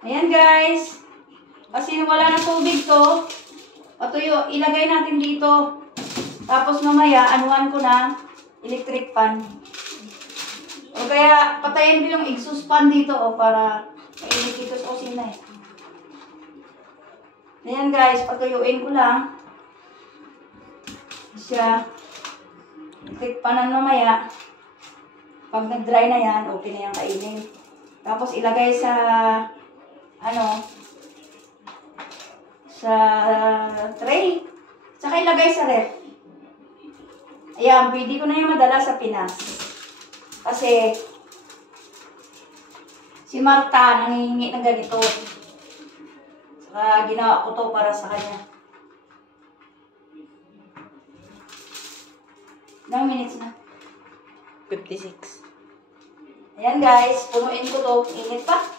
Ayan guys. Kasi wala na tubig to. Patuyo, ilagay natin dito. Tapos mamaya, anuhan ko na electric fan. O kaya, patayin ko yung exhaust fan dito para mainit dito sa kusina eh. Ayan guys, patuyuin ko lang. Siya. Electric fanan mamaya. Pag nag-dry na yan, okay na yung kainin. Tapos ilagay sa, sa tray. Tsaka ilagay sa ref. Ayan, pwede ko na yung madala sa Pinas. Kasi, si Marta nangihingi ng ganito. Saka ginawa ko to para sa kanya. Ilang minutes na? 56. Ayan guys, punuin ko to. Init pa.